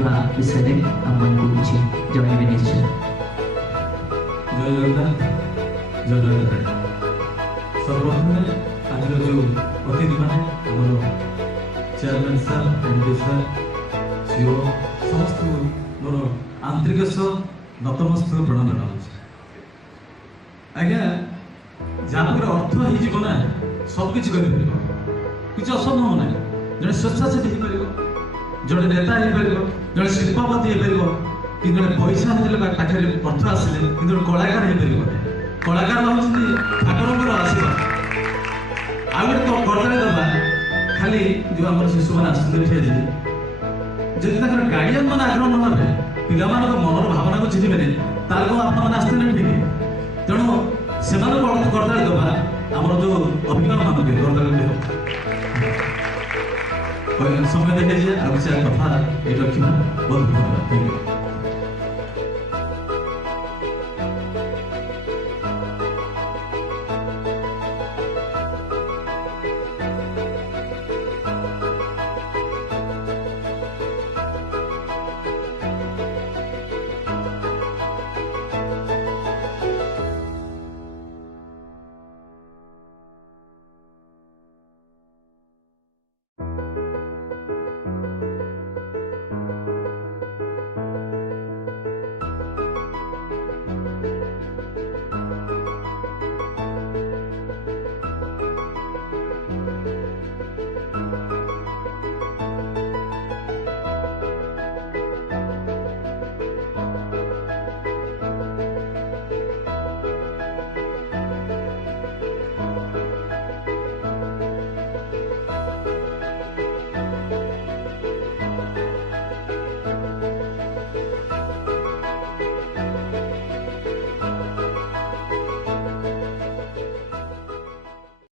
प्रतिभा विषय में आमको किसी जनाइबे निश्चय। जय जगन्नाथ जय जगन्नाथ सर्वप्रथम आज जो अतिथि मैंने chairman sir MD sir CO समस्त मोर आंतरिक नतमस्तक प्रणाम जनाऊँ। आज्ञा जहाँपर अर्थ होना सबकि किसी असंभव ना जड़े स्वेच्छासेवी हो पार जड़े नेता हो पार जड़े शिल्पपति हो पार कि जड़े पैसा पाखे अर्थ आसिले कि जड़े कलाकार हो पार कलाकार हूँ ठाकुर आशीर्वाद आ गए करताली दबा खाली जो आम शिशु मैंने आसते जदि गार्डियन मैंने आग्रह न हे पिला मनर भावना को चिन्हे तार कौन आप आसते ठीक तेणु से करताली दबा आमर जो अभिनव मान करताली समय देखिए कथा ये रखा बहुत धन्यवाद।